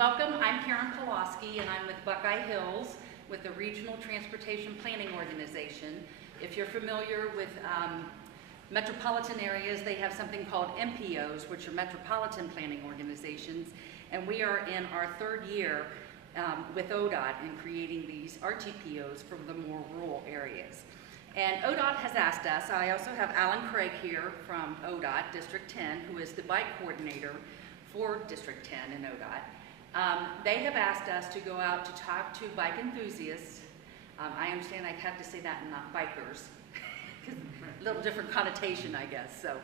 Welcome, I'm Karen Pulaski and I'm with Buckeye Hills with the Regional Transportation Planning Organization. If you're familiar with metropolitan areas, they have something called MPOs, which are Metropolitan Planning Organizations, and we are in our third year with ODOT in creating these RTPOs for the more rural areas. And ODOT has asked us, I also have Alan Craig here from ODOT, District 10, who is the bike coordinator for District 10 in ODOT. They have asked us to go out to talk to bike enthusiasts. I understand I have to say that and not bikers, a little different connotation, I guess. So,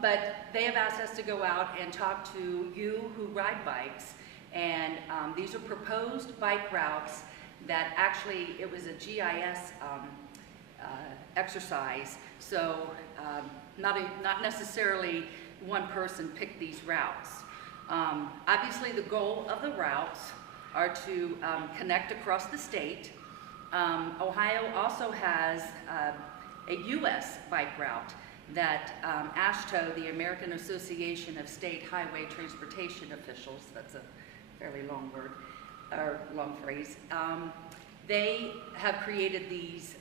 but they have asked us to go out and talk to you who ride bikes, and these are proposed bike routes that actually, it was a GIS exercise, so not necessarily one person picked these routes. Obviously, the goal of the routes are to connect across the state. Ohio also has a U.S. bike route that AASHTO, the American Association of State Highway Transportation Officials, that's a fairly long word, or long phrase, they have created these,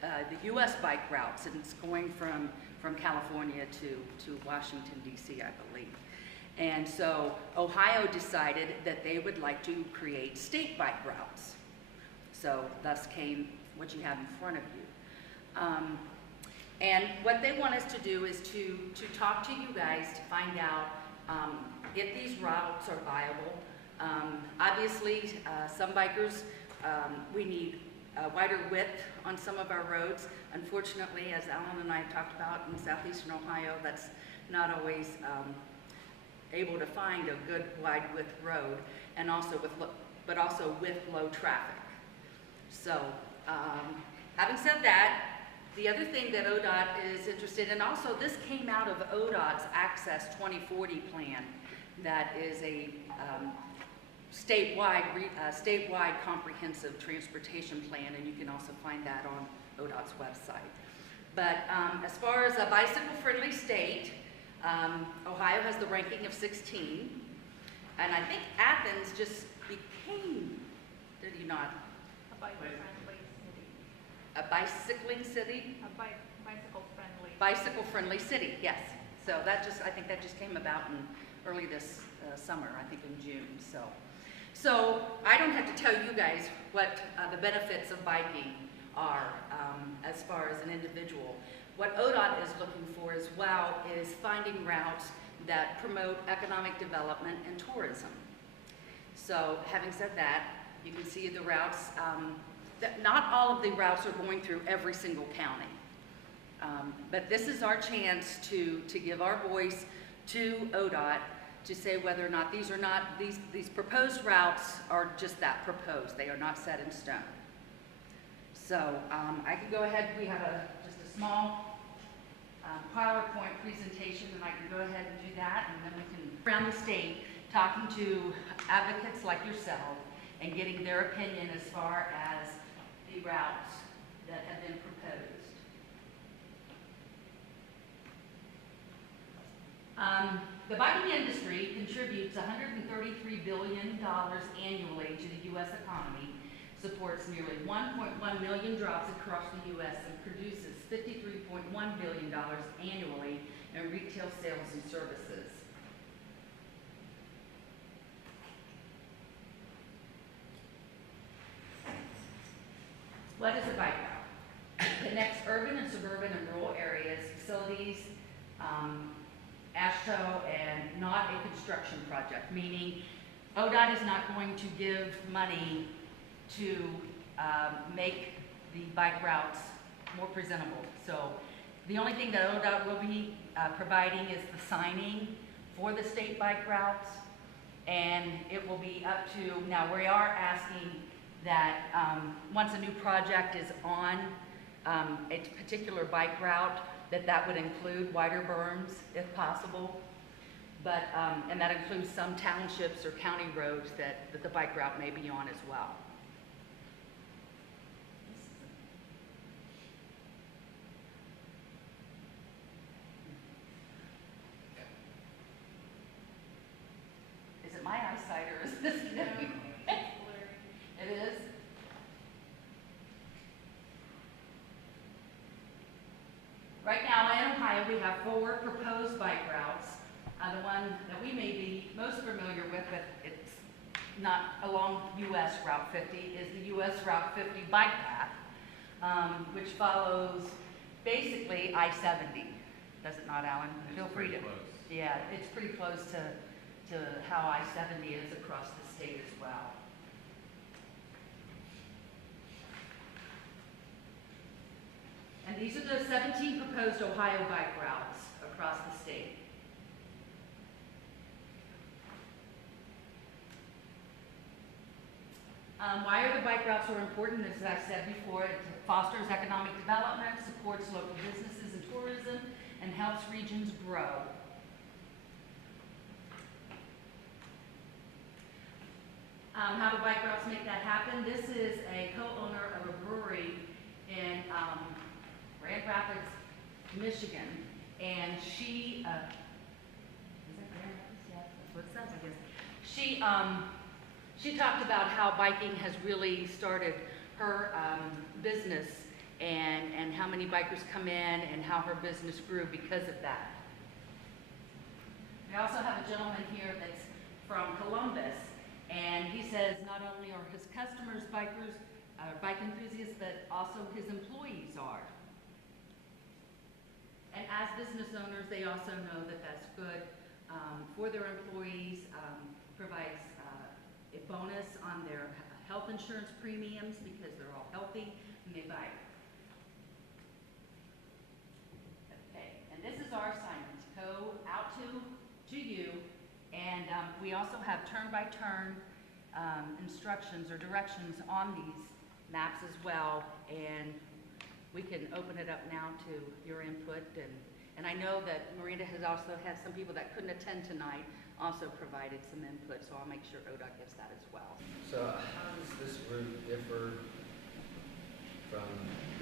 the U.S. bike routes, and it's going from California to Washington, D.C., I believe. And so Ohio decided that they would like to create state bike routes. So thus came what you have in front of you. And what they want us to do is to talk to you guys to find out if these routes are viable. Obviously, some bikers, we need a wider width on some of our roads. Unfortunately, as Alan and I have talked about in southeastern Ohio, that's not always able to find a good wide width road, and also but also with low traffic. So, having said that, the other thing that ODOT is interested in, also this came out of ODOT's Access 2040 plan, that is a statewide comprehensive transportation plan, and you can also find that on ODOT's website. But as far as a bicycle-friendly state, Ohio has the ranking of 16, and I think Athens just became, did he not? A bike-friendly city. A bicycling city? A bicycle-friendly. Bicycle-friendly city, yes. So that just, I think that just came about in early this summer, I think in June. So I don't have to tell you guys what the benefits of biking are as far as an individual. What ODOT is looking for as well is finding routes that promote economic development and tourism. So having said that, you can see the routes, that not all of the routes are going through every single county. But this is our chance to give our voice to ODOT to say whether or not these proposed routes are just that, proposed. They are not set in stone. So I can go ahead, we have just a small PowerPoint presentation, and I can go ahead and do that, and then we can around the state talking to advocates like yourself and getting their opinion as far as the routes that have been proposed. The biking industry contributes $133 billion annually to the U.S. economy, supports nearly 1.1 million drops across the U.S., and produces $53.1 billion annually in retail sales and services. What is a bike route? It connects urban and suburban and rural areas, facilities, AASHTO, and not a construction project, meaning ODOT is not going to give money to make the bike routes more presentable. So the only thing that ODOT will be providing is the signing for the state bike routes, and it will be up to, now we are asking that once a new project is on a particular bike route, that would include wider berms if possible. But, and that includes some townships or county roads that the bike route may be on as well. Is eyesight, or is this new? It is? Right now in Ohio, we have 4 proposed bike routes. The one that we may be most familiar with, but it's not along US Route 50, is the US Route 50 bike path, which follows basically I-70. Does it not, Alan? Feel free to. Close. Yeah, it's pretty close to how I-70 is across the state as well. And these are the 17 proposed Ohio bike routes across the state. Why are the bike routes so important? As I said before, it fosters economic development, supports local businesses and tourism, and helps regions grow. How do bike routes make that happen? This is a co-owner of a brewery in Grand Rapids, Michigan, and she, is that Grand Rapids? Yeah, that's what it says, I guess. She talked about how biking has really started her business and how many bikers come in and how her business grew because of that. We also have a gentleman here that's from Columbus, and he says not only are his customers bikers, bike enthusiasts, but also his employees are. And as business owners, they also know that that's good for their employees, provides a bonus on their health insurance premiums because they're all healthy and they bike. Okay, and this is our assignment, go out to you, and we also have turn-by-turn instructions or directions on these maps as well, and we can open it up now to your input, and I know that Miranda has also had some people that couldn't attend tonight also provided some input, so I'll make sure ODOT gets that as well. So how does this route differ from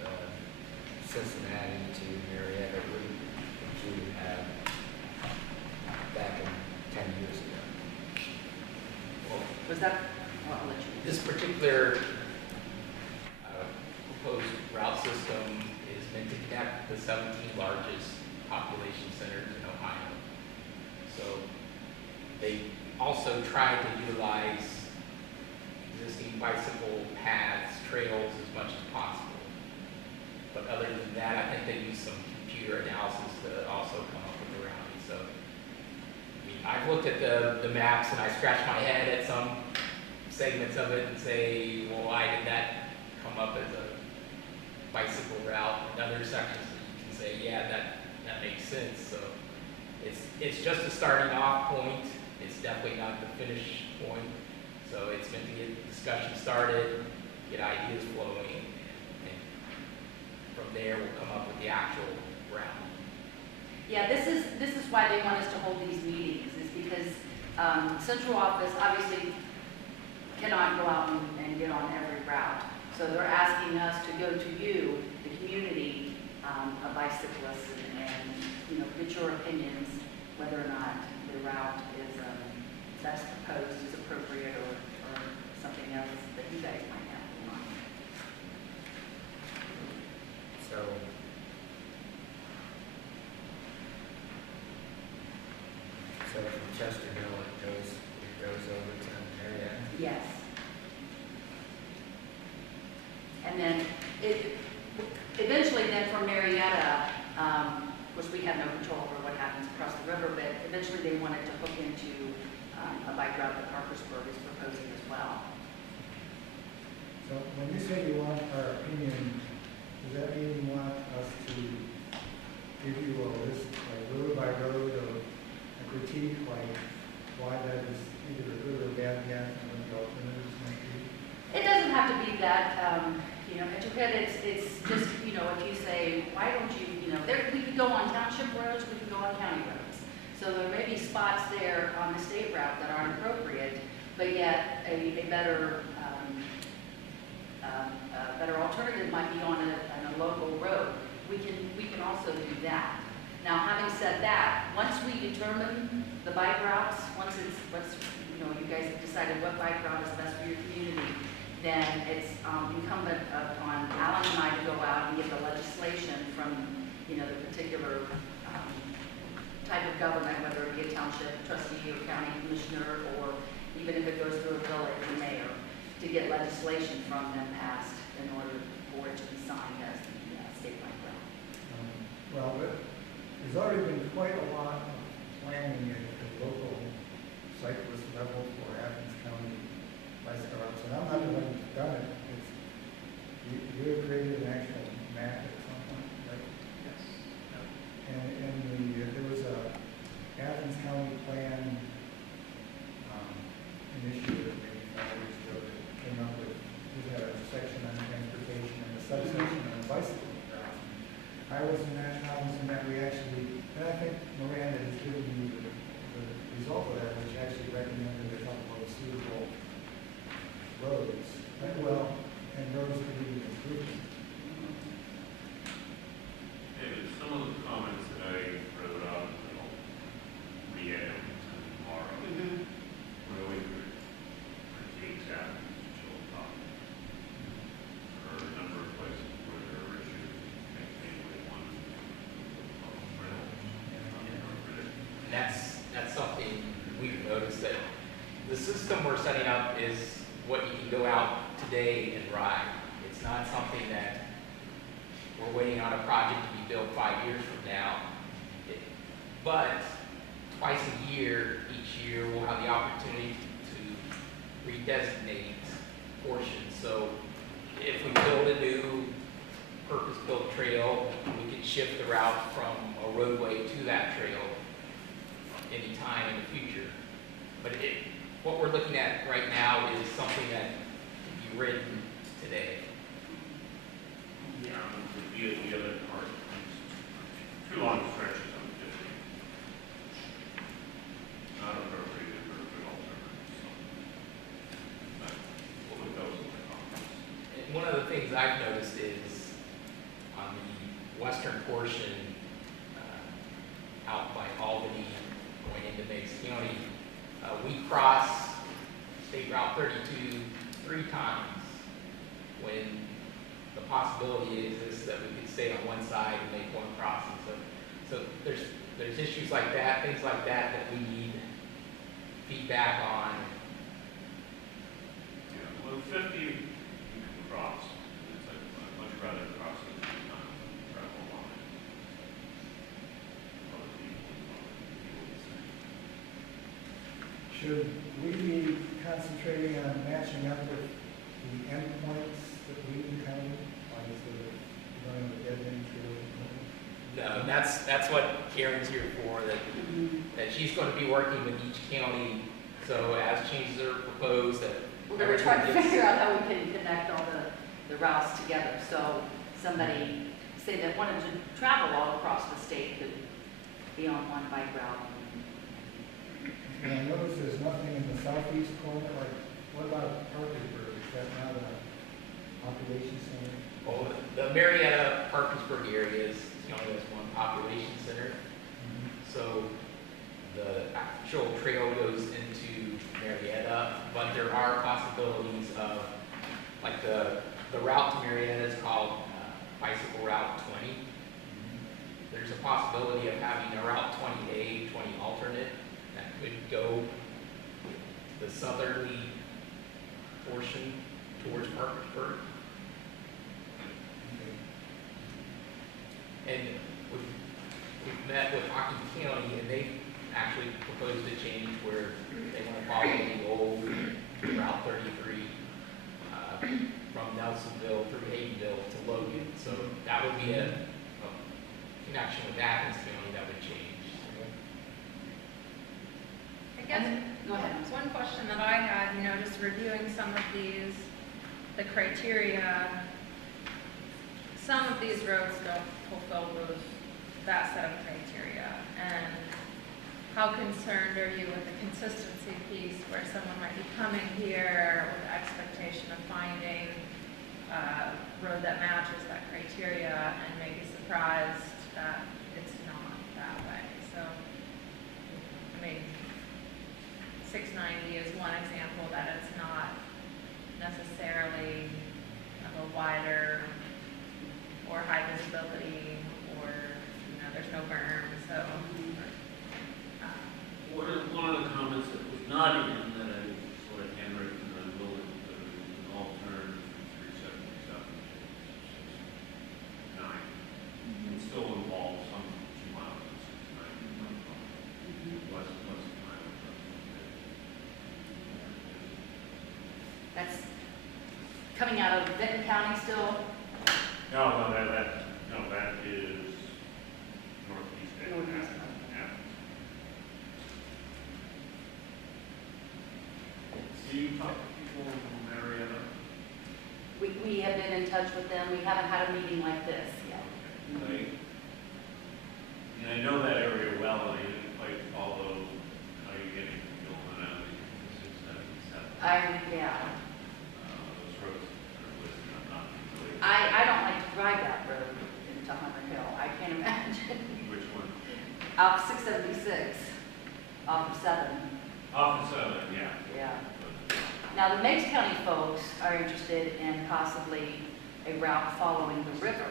the Cincinnati to Marietta route that you had back in 10 years ago? Well, Was that, well, I'll let you. this particular proposed route system is meant to connect the 17 largest population centers in Ohio. So they also try to utilize existing bicycle paths, trails as much as possible. But other than that, I think they use some computer analysis to also come up with the routing. So I mean, I've looked at the maps and I scratch my head at some segments of it and say, well, why did that come up as a bicycle route? And other sections you can say, yeah, that makes sense. So it's just a starting off point. It's definitely not the finish point. So it's meant to get discussion started, get ideas flowing, and from there we'll come up with the actual route. Yeah, this is why they want us to hold these meetings, is because central office obviously cannot go out and get on every route. So they're asking us to go to you, the community of bicyclists, and you know, get your opinions whether or not the route is that's proposed is appropriate or something else that you guys might have in mind. So from Chester Hill it goes over to Marietta? Yes. And then eventually then from Marietta, of course we have no control over what happens across the river, but eventually they wanted to hook into a bike route that Parkersburg is proposing as well. So when you say you want our opinion, does that mean you want us to give you a list, like road by road, or a critique, like why that is either a good or bad path and what the alternatives might be? It doesn't have to be that, you know, it's just, you know, if you say, why don't you know, we could go on township roads, we could go on county roads. So there may be spots there on the state route that aren't appropriate, but yet a better better alternative might be on a local road. We can also do that. Now, having said that, once we determine the bike routes, once you know, you guys have decided what bike route is best for your community, then it's incumbent upon Alan and I to go out and get the legislation from, you know, the particular type of government, whether it be a township trustee or county commissioner, or even if it goes through a village, the mayor, to get legislation from them passed in order for it to be signed as the state bike route. Well, but there's already been quite a lot of planning at the local cyclist level for Athens County bicycle routes, and I'm not the one who's done it. It's, you created an actual map at some point, right? Yes. And there was a Athens County plan initiative maybe 5 years ago that came up with, we had a section on transportation and a subsection on bicycle routes. I was in that conference and that we actually, and I think Miranda has given you the result of that, which actually recommended a couple of suitable roads, and roads that need improvement. David, some of the comments that I wrote out, I'll re-add tomorrow. Really good critique that Chillicothe. There are a number of places where there are issues, mainly one And that's something we've noticed, that the system we're setting up is what you can go out today and ride. It's not something that we're waiting on a project to be built 5 years from now. But twice a year, each year, we'll have the opportunity to redesignate portions. So if we build a new purpose-built trail, we can shift the route from a roadway to that trail anytime in the future. But what we're looking at right now is something that can be written today. Yeah, the other part, too long stretches on 50. Not appropriate for good alternatives. But we'll put those in the comments. And one of the things I've noticed is on the western portion, out by Albany, going into Mason County, we cross State Route 32 3 times, when the possibility exists that we could stay on one side and make one crossing. So there's issues like that, things like that, that we need feedback on. Yeah, well, 50 you can cross. It's like, I'd much rather cross it than not travel along it. Other people the same. Should we be concentrating on matching up with the endpoints that we encounter, like the running the dead end trail? No, that's what Karen's here for, that she's going to be working with each county, so as changes are proposed, that We're going to try to figure out how we can connect all the routes together. So somebody, say that wanted to travel all across the state could be on one bike route. And I notice there's nothing in the southeast corner, like, what about Parkersburg? Is that not a population center? well, the Marietta Parkersburg area is only has one population center. So the actual trail goes into Marietta, but there are possibilities of, like the route to Marietta is called Bicycle Route 20. There's a possibility of having a Route 20A, 20 alternate that could go the southerly portion towards Parkersburg. And we've met with Hockey County, and they actually proposed a change where they want to follow the old Route 33 from Nelsonville through Haydenville to Logan. So that would be a connection with Athens County that would change. I guess, Go ahead. one question that I had, just reviewing some of these, the criteria, some of these roads don't fulfill that set of criteria. And how concerned are you with the consistency piece, where someone might be coming here with the expectation of finding a road that matches that criteria and may be surprised that it's not that way? So, I mean, 690 is coming out of Benton County still? No, that is northeast. Northeast. Yeah. Do you talk to people in Marietta? We have been in touch with them. We haven't had a meeting like this yet. And I know that area well, and I didn't quite follow how you get going out of the 677. Yeah. Those roads are listed, I'm not familiar. I don't like to drive that road into Hunter Hill. I can't imagine. Which one? Off 676, off of 7. Off of 7, yeah. Yeah. But, Now, the Meigs County folks are interested in possibly a route following the river.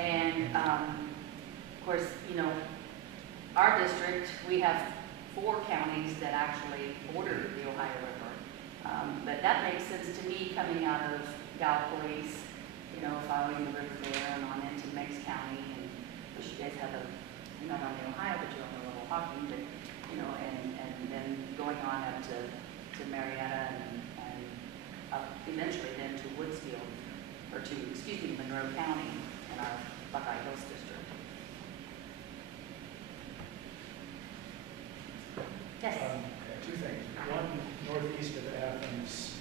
And, of course, you know, our district, we have 4 counties that actually border the Ohio River. But that makes sense to me coming out of Gallipolis, you know, following the river there and on into Meigs County. And of course, you guys have not only Ohio, but you have a little hockey, but, you know, and then going on up to Marietta and up eventually then to Woodsfield, or to, excuse me, Monroe County in our Buckeye Hills district. Yes. Two things. One, northeast of Athens,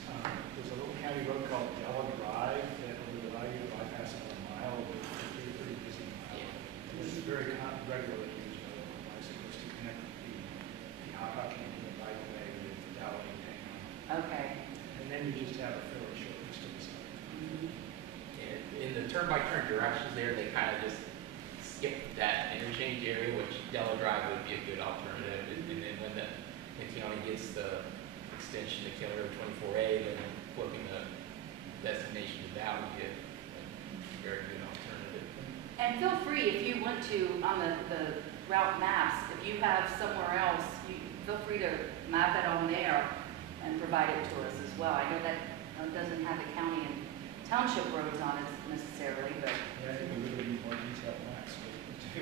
there's a little county road called Della Drive that would allow you to bypass about a mile, but it's pretty busy mile. And this is very regularly used by local bicyclists to connect the hot hockey and the bikeway with Della and Dayton. Okay. And then you just have a fairly short distance. In the turn-by-turn directions there, they kind of just skip that interchange area, which Della Drive would be a good alternative. And then when the county gets the extension to County Road 24A, then flipping the destination to that would be a very good alternative. And feel free, if you want to, on the route maps, if you have somewhere else, you feel free to map it on there and provide it to us as well. I know that doesn't have the county and township roads on it necessarily, but Yeah, I think we really need more detailed maps.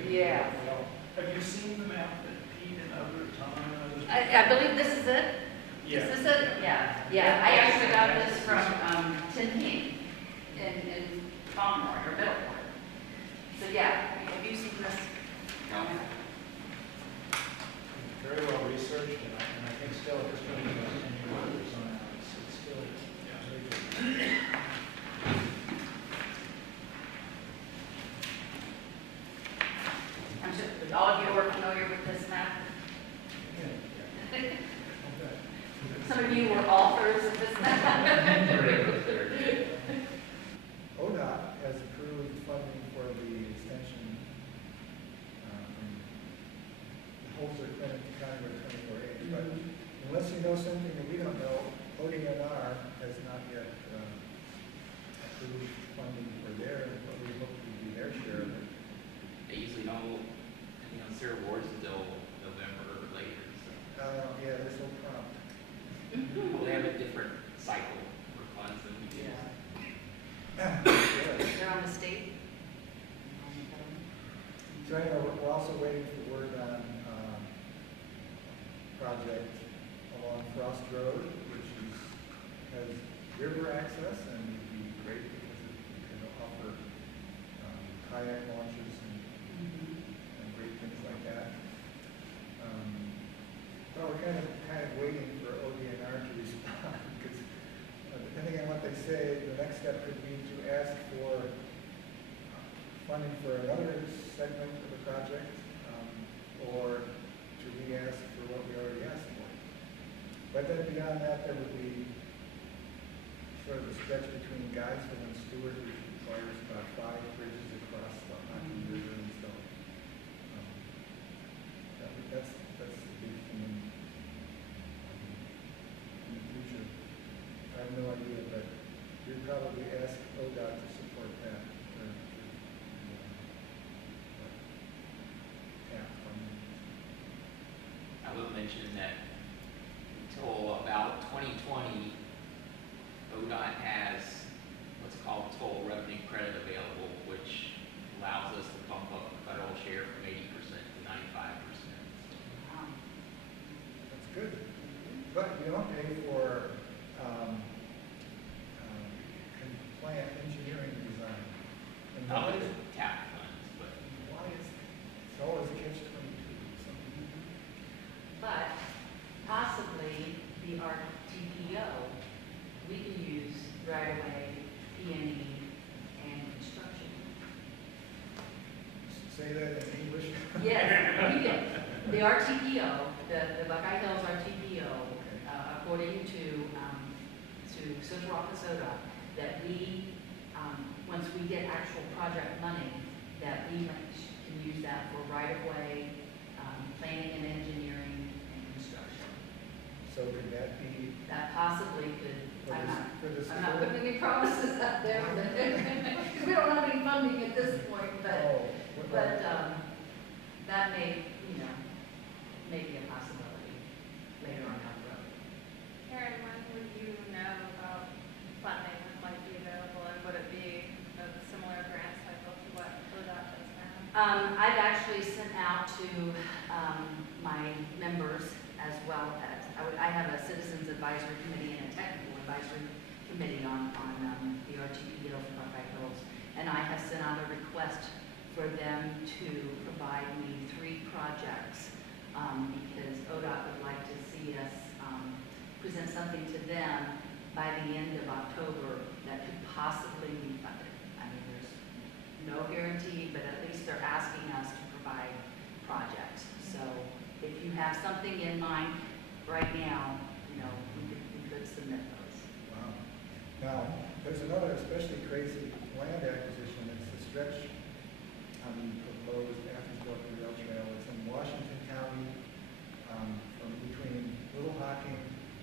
Yeah. Well, have you seen the map that Pete and others, Tom and others? I believe this is it. Yeah. Is this it? Yeah. Yeah. I actually got this from Tim King in Fauntleroy or Middleport. So yeah, have you seen this? No. Very well researched, and I think still at this point, about 10 years on it, it's still very good. I'm sure all of you are familiar with this map. Okay. Some of you were authors of this map. ODOT has approved funding for the extension, the Holzer Clinic to County Road 24A. But unless you know something that we don't know, ODNR has not yet approved funding for what we hope to be their share of it. They usually don't announce their awards until November or later. So. Yeah, they're so prompt. Well, they have a different cycle for funds than we do. Yeah. They're on the state. So anyway, we're also waiting for word on project along Frost Road, which has river access and would be great because it can offer kayak launches and great things like that. But we're kind of waiting for ODNR to respond because depending on what they say, the next step could be to ask for funding for another segment of the project, or to re-ask for what we already asked for. But then beyond that, there would be sort of a stretch between Guysville and Stewart, which requires about 5 bridges across the Hockey River, and so that's the big thing in the future. I have no idea, but we'd probably ask ODOT to support that. I will mention that until about 2020, ODOT has what's called toll revenue credit available, which allows us to bump up the federal share from 80% to 95%. That's good. But you don't pay for Yes, we did. The RTPO, the Buckeye Hills RTPO, according to Central Office ODOT, that we, once we get actual project money, that we can use that for right-of-way, planning and engineering and construction. So could that be That possibly could, for I'm this, not, for this? I'm not putting any promises out there, because we don't have any funding at this point, but, Oh, but, that may, may be a possibility later on down the road. Karen, when would you know about funding that might be available, and would it be a similar grant cycle to what ODOT does now? I've actually sent out to my members as well as, I have a citizens advisory committee and a technical advisory committee on the RTP Hills and Buckeye Hills. And I have sent out a request for them to provide me 3 projects because ODOT would like to see us present something to them by the end of October that could possibly be funded. I mean, there's no guarantee, but at least they're asking us to provide projects. So if you have something in mind right now, we could submit those. Wow. Now, there's another especially crazy land acquisition. It's the stretch on the proposed Athens Rail Trail. It's in Washington County, from between Little Hocking,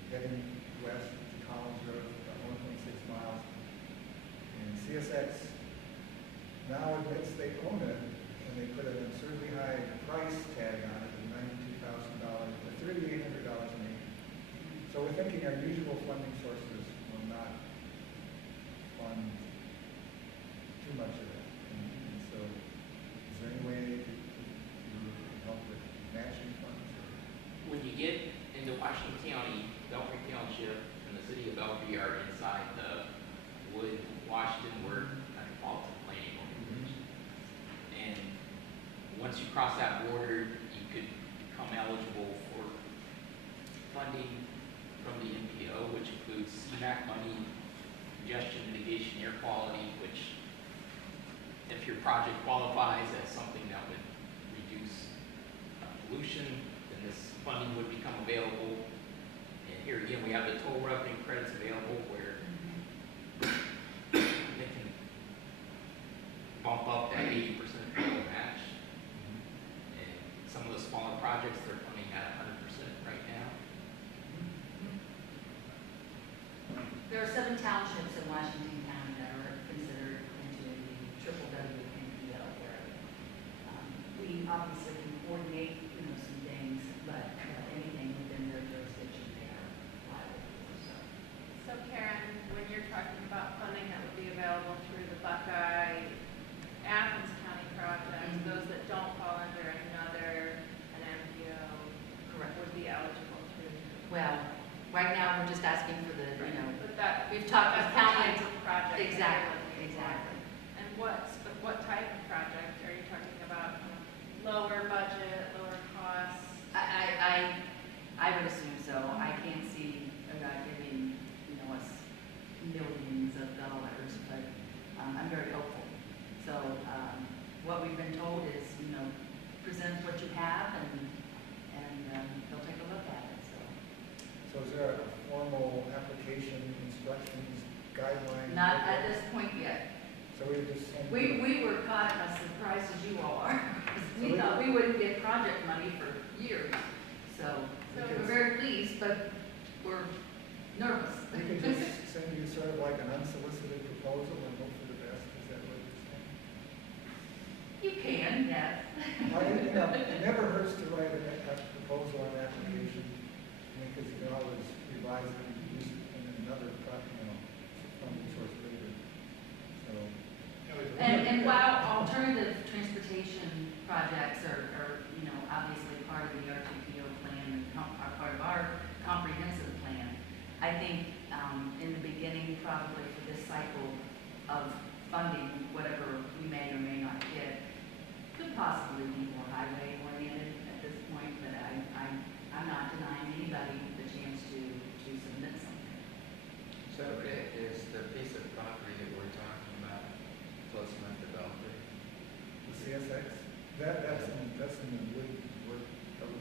heading west to Collins Road, about 1.6 miles. And CSX now admits they own it, and they put an absurdly high price tag on it of $92,000, or $3,800 an acre. So we're thinking our usual funding sources will not fund too much of it. And so, is there any way to help with matching funds? When you get into Washington County, Belfry Township and the city of Belfry are inside the Wood, Washington, where metropolitan planning organization. And once you cross that border, you could become eligible for funding from the NPO, which includes CMAQ money, congestion mitigation, air quality, which if your project qualifies as something that would reduce pollution, then this funding would become available. And here again, we have the toll revenue credits available where they can bump up that 80% federal match. And some of the smaller projects, they're funding at 100% right now. There are 7 townships in Washington County that are considered into the triple WNPO area. We obviously can coordinate, some things, but anything within their jurisdiction, they are liable for. So Karen, when you're talking about funding that would be available through the Buckeye Athens County project, Mhm. those that don't fall under an MPO Correct. would be eligible through. Well, right now, we're just asking for the, But that, we've talked with that's the county. type of project. that Exactly, you're looking for. exactly. And what type of project are you talking about? Lower budget, lower costs? I would assume so. I can't see about giving, us millions of dollars, but I'm very hopeful. So what we've been told is, present what you have and they'll take a look at it, so. So is there a formal application, instructions, guidelines? Not at this point yet. So we just send. We were caught as surprised as you all are. We thought we wouldn't get project money for years. So we're very pleased, but we're nervous. We can just send you sort of like an unsolicited proposal and hope for the best. Is that what you're saying? You can, yes. It never hurts to write a proposal or an application, because you can always revise it and use it in another, funding source later. So. And while alternative transportation projects are, obviously part of the RTPO plan and are part of our comprehensive plan, I think in the beginning, probably for this cycle of funding, whatever we may or may not get, could possibly be more highway oriented at this point, but I'm not denying anybody the chance to submit something. So is the piece of property that we're talking about close enough to Belfry? The CSX, that's Jefferson and Wood,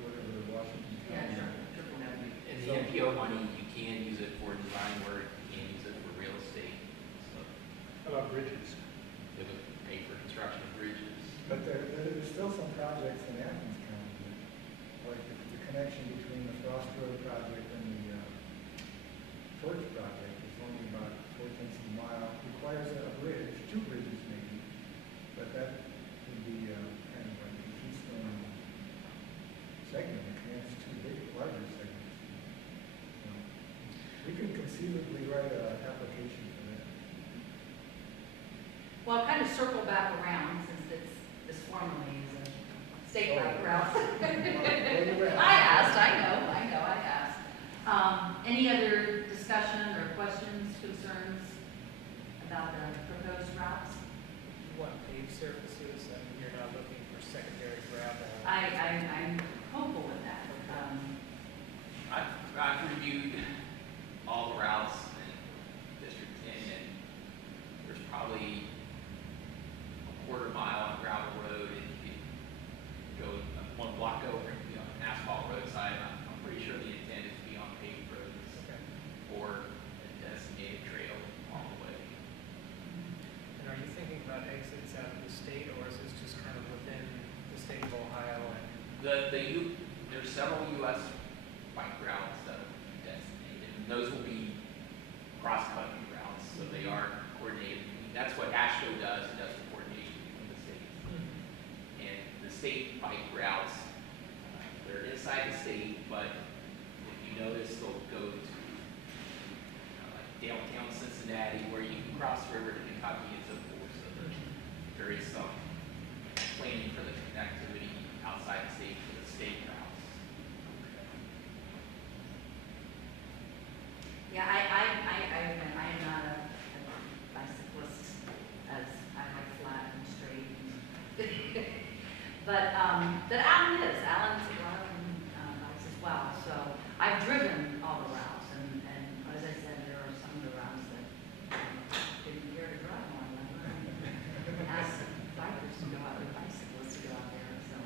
whatever, Washington Yeah, County. triple W. And the MPO money, you can use it for design work, you can use it for real estate, so How about bridges? it would pay for construction of bridges. But there's still some projects in Athens County, like the connection between the Frost Road project and the Torch project is only about 4/10 of a mile, requires a bridge, 2 bridges maybe, but that would be kind of like a keystone segment, it connects 2 larger segments. So, we could conceivably write an application for that. Well, kind of circle back around since this formally is a statewide route. I asked, I know, I asked. Any other discussion or questions, concerns about the proposed routes? You want paved surfaces, and you're not looking for secondary gravel. I'm hopeful with that. I've reviewed all the routes in District 10, and there's probably a quarter mile on gravel road, and you could go 1 block over and be on an asphalt roadside. I'm pretty sure the intent is to be on paved roads or a designated trail all the way. And are you thinking about exits out of the state, or is this just kind of within the state of Ohio? And There's several U.S. bike routes that will be designated, and those will be cross-country routes, so they are coordinated. That's what AASHTO does, it does the coordination between the states. And the state bike routes, they're inside the state, but if you notice, they'll go to like downtown Cincinnati, where you can cross the river to Kentucky and so forth. So there is some planning for the connectivity outside the state for the state routes. Yeah, I admit, I am not a bicyclist, as I like flat and straight. But Alan is, Alan's a lot of bikes as well, so I've driven all the routes, and as I said, there are some of the routes that didn't care to drive on them. Ask bikers to go out, or bicyclists to go out there, so.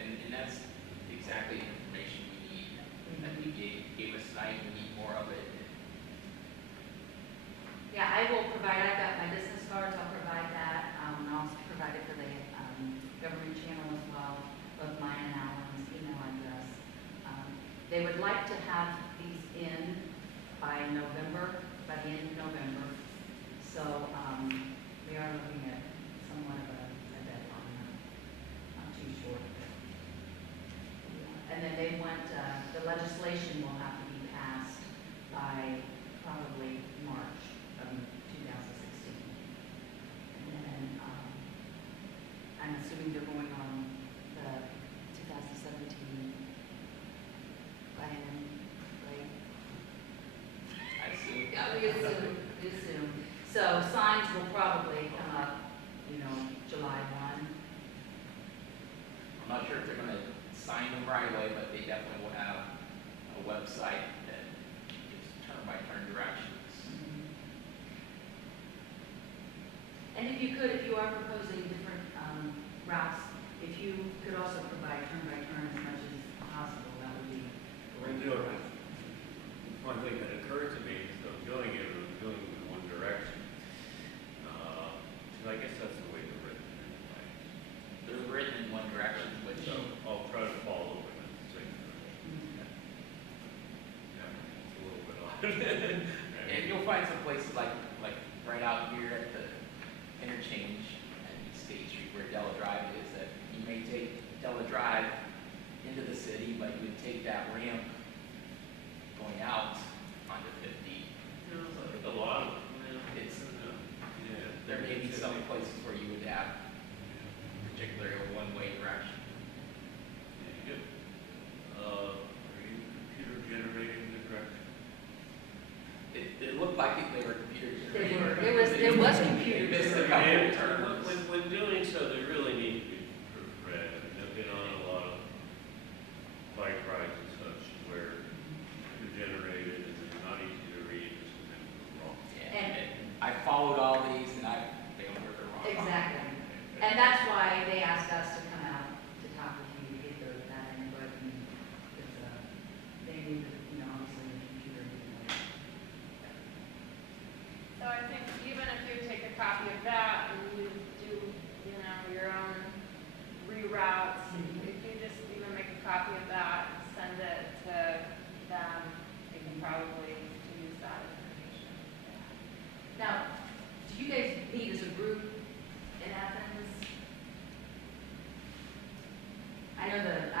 And that's exactly the information we need, that we gave us tonight, we need more of it. Yeah, I will provide, I've got my business cards, I'll provide that, and I'll also provide it for the government channel as well, both mine and Alan's email address. They would like to have these in by November, by the end of November. So we are looking at somewhat of a deadline, not too short. And then they want, the legislation will have to be passed by probably March of 2016. And then I'm assuming they're going on the 2017 plan, right? I assume. Yeah, we assume. So signs will probably come up, July 1. I'm not sure if they're gonna sign them right away, but they definitely will have a website that gives turn-by-turn directions. And if you are proposing different routes, if you could also provide turn-by-turn as much as possible, that would be Well, great. one thing that occurred to me is of doing it in one direction. So I guess that's the way they're written anyway. They're written in one direction, which, So I'll try to follow it at the same time. Yeah, it's a little bit odd. and you'll find some places like right out here at the interchange at State Street where Della Drive is, that you may take Della Drive into the city, but you would take that ramp going out onto 50. A lot of, It's, yeah. there may be some places where you would have particularly a one-way direction. Yeah, good. Are you computer generating the direction? It looked like they were computer They generated. were. It was computer It missed a generated. couple of And terms. when doing so, they really need to be read. I mean, I've been on a lot of bike rides and such where computer generated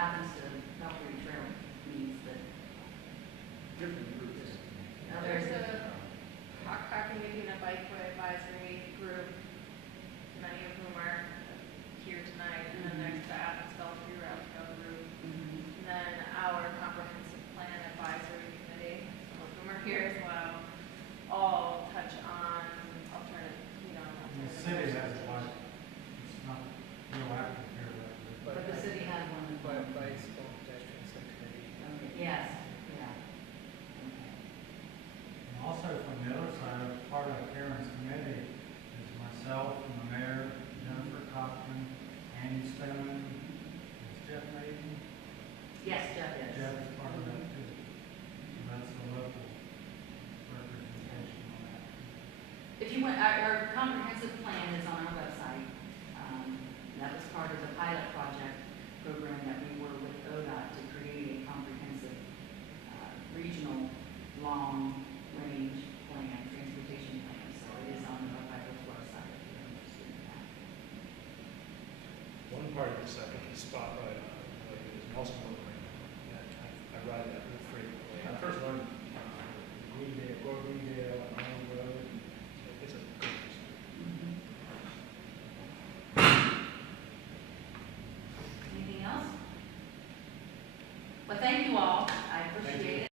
Athens to Valkyrie Trail means that Different groups. There's a Hawk Community and a Bikeway Advisory Group, many of whom are here tonight, and then there's the Athens Valkyrie Route Trail Group, and then our Comprehensive Plan Advisory Committee, some of whom are here as well, all touch on alternative, And the alternative city has transportation. one, it's not real active here, but. But the city has one. Bicycle pedestrian subcommittee. Okay, yes, yeah. And also from the other side, part of Karen's committee is myself and the mayor, Jennifer Cochran, Andy Stone, is Jeff Maiden? Yes, Jeff is. Jeff is part of that too. So that's the local representation on that. If you went, our comprehensive plan is on our website. That was part of the pilot project program that we were with ODOT to create a comprehensive, regional, long-range plan, transportation plan. So it is on the Ohio's website if you're interested in that. One part of this, I think, is spot right on, like, it is Nelson Road right now. I ride that route frequently. I first learned, Greenville, and Island Road, and it's a good history. Anything else? Well, thank you all. I appreciate it.